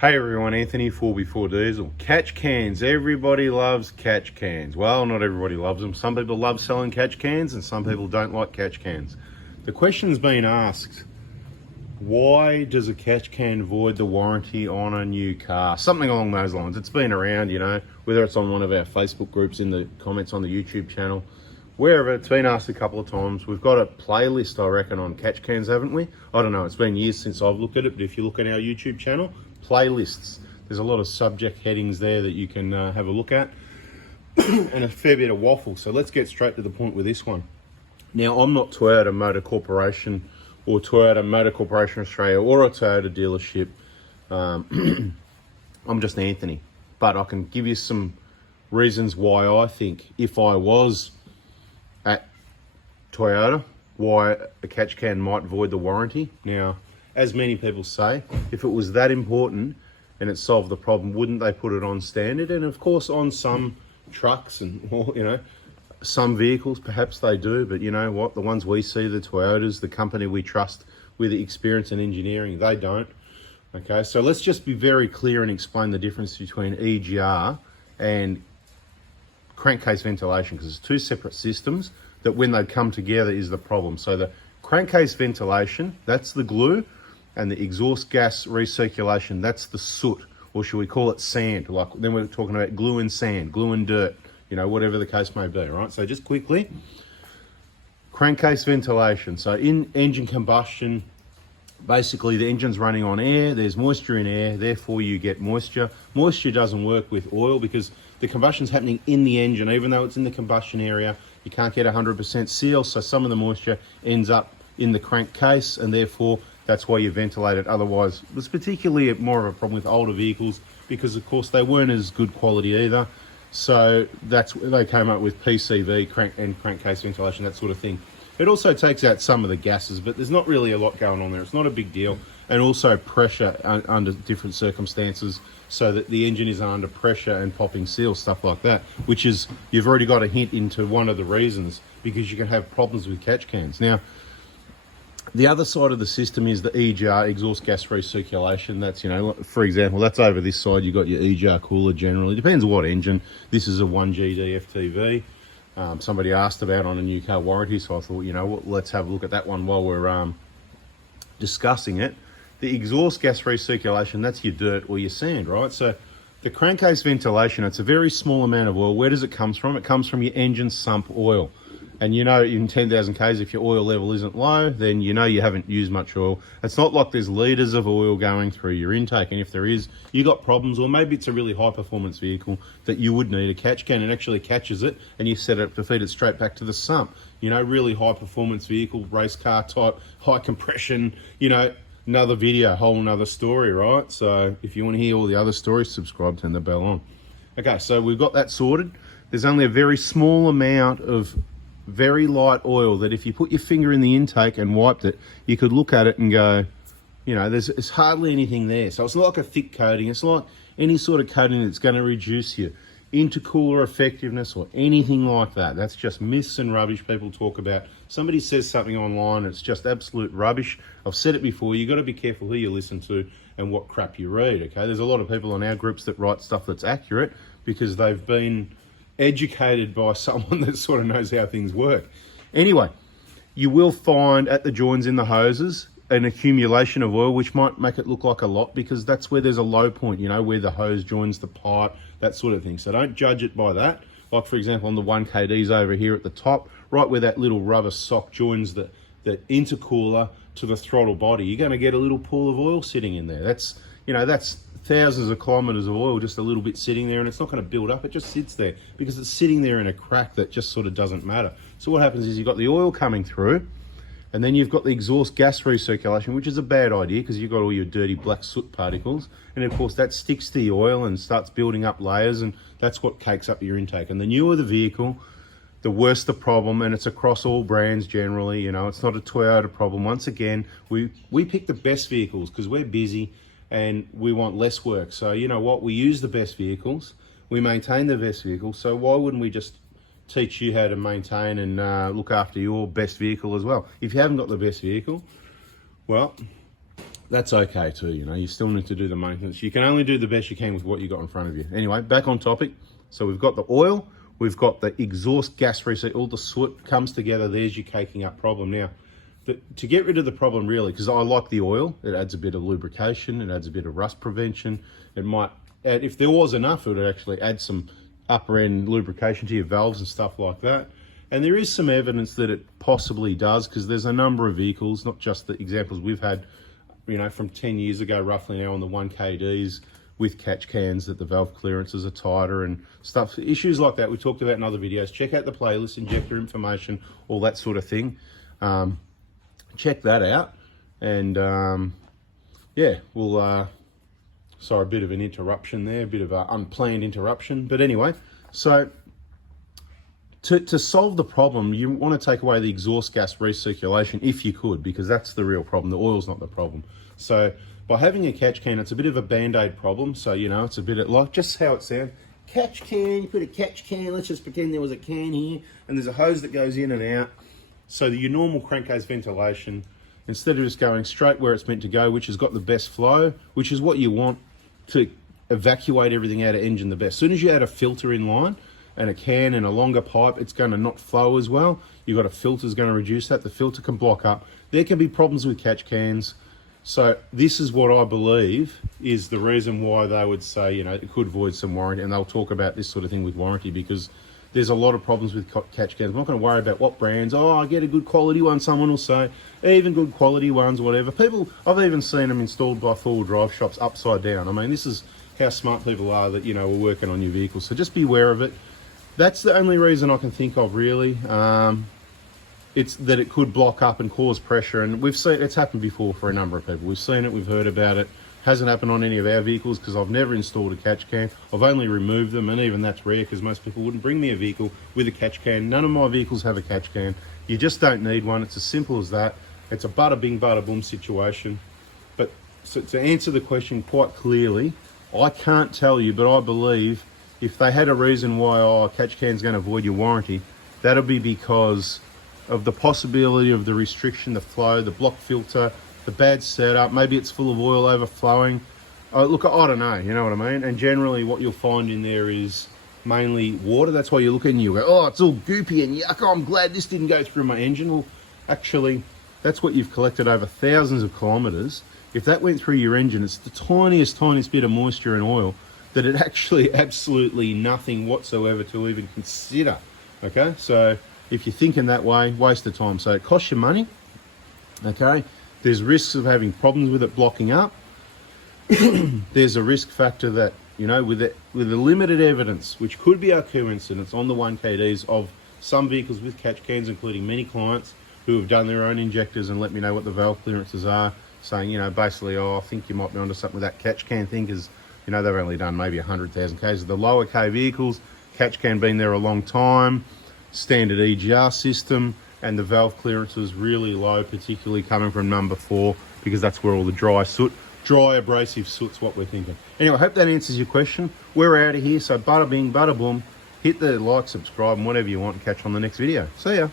Hey everyone, Anthony 4x4 Diesel. Catch cans. Everybody loves catch cans. Well, not everybody loves them. Some people love selling catch cans and some people don't like catch cans. The question's been asked, why does a catch can void the warranty on a new car? Something along those lines. It's been around, you know, whether it's on one of our Facebook groups, in the comments on the YouTube channel, wherever. It's been asked a couple of times. We've got a playlist, I reckon, on catch cans, haven't we? I don't know, it's been years since I've looked at it, but if you look at our YouTube channel, playlists, there's a lot of subject headings there that you can have a look at and a fair bit of waffle. So let's get straight to the point with this one. Now, I'm not Toyota Motor Corporation or Toyota Motor Corporation Australia or a Toyota dealership. I'm just Anthony, but I can give you some reasons why I think, if I was at Toyota, why a catch can might void the warranty. Now, as many people say, if it was that important and it solved the problem, wouldn't they put it on standard? And of course, on some trucks and, you know, some vehicles, perhaps they do, but you know what? The ones we see, the Toyotas, the company we trust with the experience in engineering, they don't. Okay, so let's just be very clear and explain the difference between EGR and crankcase ventilation, because it's two separate systems that when they come together is the problem. So the crankcase ventilation, that's the glue, and the exhaust gas recirculation, that's the soot, or should we call it sand? Like, then we're talking about glue and sand, glue and dirt, you know, whatever the case may be, right? So just quickly, crankcase ventilation. So in engine combustion, basically the engine's running on air, there's moisture in air, therefore you get moisture. Moisture doesn't work with oil because the combustion's happening in the engine. Even though it's in the combustion area, you can't get 100% seal, so some of the moisture ends up in the crankcase, and therefore that's why you ventilate it. Otherwise, it was particularly more of a problem with older vehicles because, of course, they weren't as good quality either. So that's where they came up with PCV, crankcase ventilation, that sort of thing. It also takes out some of the gases, but there's not really a lot going on there. It's not a big deal. And also pressure under different circumstances, so that the engine is under pressure and popping seals, stuff like that, which is, you've already got a hint into one of the reasons, because you can have problems with catch cans. Now, the other side of the system is the EGR, exhaust gas recirculation. That's, you know, for example, that's over this side. You've got your EGR cooler generally. Depends what engine. This is a 1GD FTV. Somebody asked about on a new car warranty, so I thought, you know what, let's have a look at that one while we're discussing it. The exhaust gas recirculation, that's your dirt or your sand, right? So the crankcase ventilation, it's a very small amount of oil. Where does it come from? It comes from your engine sump oil. And you know, in 10,000 Ks, if your oil level isn't low, then you know you haven't used much oil. It's not like there's litres of oil going through your intake. And if there is, you got problems, or maybe it's a really high performance vehicle that you would need a catch can. It actually catches it and you set it up to feed it straight back to the sump. You know, really high performance vehicle, race car type, high compression, you know, another video, whole another story, right? So if you want to hear all the other stories, subscribe, turn the bell on. Okay, so we've got that sorted. There's only a very small amount of very light oil that if you put your finger in the intake and wiped it, you could look at it and go, you know, there's hardly anything there. So it's not like a thick coating. It's not like any sort of coating that's going to reduce your intercooler effectiveness or anything like that. That's just myths and rubbish people talk about. Somebody says something online, it's just absolute rubbish. I've said it before, you've got to be careful who you listen to and what crap you read, okay? There's a lot of people on our groups that write stuff that's accurate because they've been educated by someone that sort of knows how things work. Anyway, you will find at the joins in the hoses an accumulation of oil, which might make it look like a lot because that's where there's a low point, you know, where the hose joins the pipe, that sort of thing. So don't judge it by that. Like, for example, on the 1KDs over here at the top, right where that little rubber sock joins the intercooler to the throttle body, you're going to get a little pool of oil sitting in there. That's, you know, that's thousands of kilometers of oil just a little bit sitting there, and it's not going to build up. It just sits there because it's sitting there in a crack that just sort of doesn't matter. So what happens is you've got the oil coming through, and then you've got the exhaust gas recirculation, which is a bad idea because you've got all your dirty black soot particles, and of course that sticks to the oil and starts building up layers, and that's what cakes up your intake. And the newer the vehicle, the worse the problem, and it's across all brands generally. You know, it's not a Toyota problem. Once again, we pick the best vehicles because we're busy and we want less work. So you know what, we use the best vehicles, we maintain the best vehicles, so why wouldn't we just teach you how to maintain and look after your best vehicle as well? If you haven't got the best vehicle, well, that's okay too. You know, you still need to do the maintenance. You can only do the best you can with what you got in front of you. Anyway, back on topic. So we've got the oil, we've got the exhaust gas reset, all the soot comes together. There's your caking up problem. Now, to get rid of the problem really, because I like the oil, it adds a bit of lubrication, it adds a bit of rust prevention. It might add, if there was enough, it would actually add some upper end lubrication to your valves and stuff like that. And there is some evidence that it possibly does, because there's a number of vehicles, not just the examples we've had, you know, from 10 years ago roughly now on the 1KDs with catch cans, that the valve clearances are tighter and stuff. Issues like that we talked about in other videos. Check out the playlist, injector information, all that sort of thing. Check that out. And yeah, we'll, sorry, a bit of an interruption there, a bit of an unplanned interruption. But anyway, so to solve the problem, you want to take away the exhaust gas recirculation if you could, because that's the real problem. The oil's not the problem. So by having a catch can, it's a bit of a band-aid problem. So, you know, it's a bit of, like, just how it sounds. Catch can, you put a catch can, let's just pretend there was a can here, and there's a hose that goes in and out. So that your normal crankcase ventilation, instead of just going straight where it's meant to go, which has got the best flow, which is what you want to evacuate everything out of engine the best. As soon as you add a filter in line and a can and a longer pipe, it's going to not flow as well. You've got a filter's going to reduce that. The filter can block up. There can be problems with catch cans. So this is what I believe is the reason why they would say, you know, it could void some warranty, and they'll talk about this sort of thing with warranty, because there's a lot of problems with catch cans. I'm not going to worry about what brands. Oh, I get a good quality one, someone will say. Even good quality ones, whatever. People, I've even seen them installed by four-wheel drive shops upside down. I mean, this is how smart people are that, you know, we're working on your vehicle. So just be aware of it. That's the only reason I can think of, really. It's that it could block up and cause pressure, and we've seen it's happened before for a number of people. We've seen it, we've heard about it. Hasn't happened on any of our vehicles because I've never installed a catch can. I've only removed them, and even that's rare because most people wouldn't bring me a vehicle with a catch can. None of my vehicles have a catch can. You just don't need one. It's as simple as that. It's a bada bing, bada boom situation. But so to answer the question quite clearly, I can't tell you, but I believe if they had a reason why a catch can's going to void your warranty, that'll be because of the possibility of the restriction, the flow, the block filter, the bad setup. Maybe it's full of oil overflowing. Look, I don't know, you know what I mean? And generally what you'll find in there is mainly water. That's why you look in and you go, oh, it's all goopy and yuck. Oh, I'm glad this didn't go through my engine. Well, actually, that's what you've collected over thousands of kilometers. If that went through your engine, it's the tiniest bit of moisture and oil that it actually absolutely nothing whatsoever to even consider. Okay, so if you're thinking that way, waste of time. So it costs you money. Okay, there's risks of having problems with it blocking up. There's a risk factor that, you know, with the limited evidence, which could be a coincidence on the 1KDs of some vehicles with catch cans, including many clients who have done their own injectors and let me know what the valve clearances are, saying, you know, basically, oh, I think you might be onto something with that catch can thing, because, you know, they've only done maybe 100,000 Ks. The lower K vehicles, catch can been there a long time, standard EGR system, and the valve clearance was really low, particularly coming from number 4, because that's where all the dry abrasive soot's what we're thinking. Anyway, I hope that answers your question. We're out of here, so bada bing, bada boom. Hit the like, subscribe, and whatever you want, and catch you on the next video. See ya.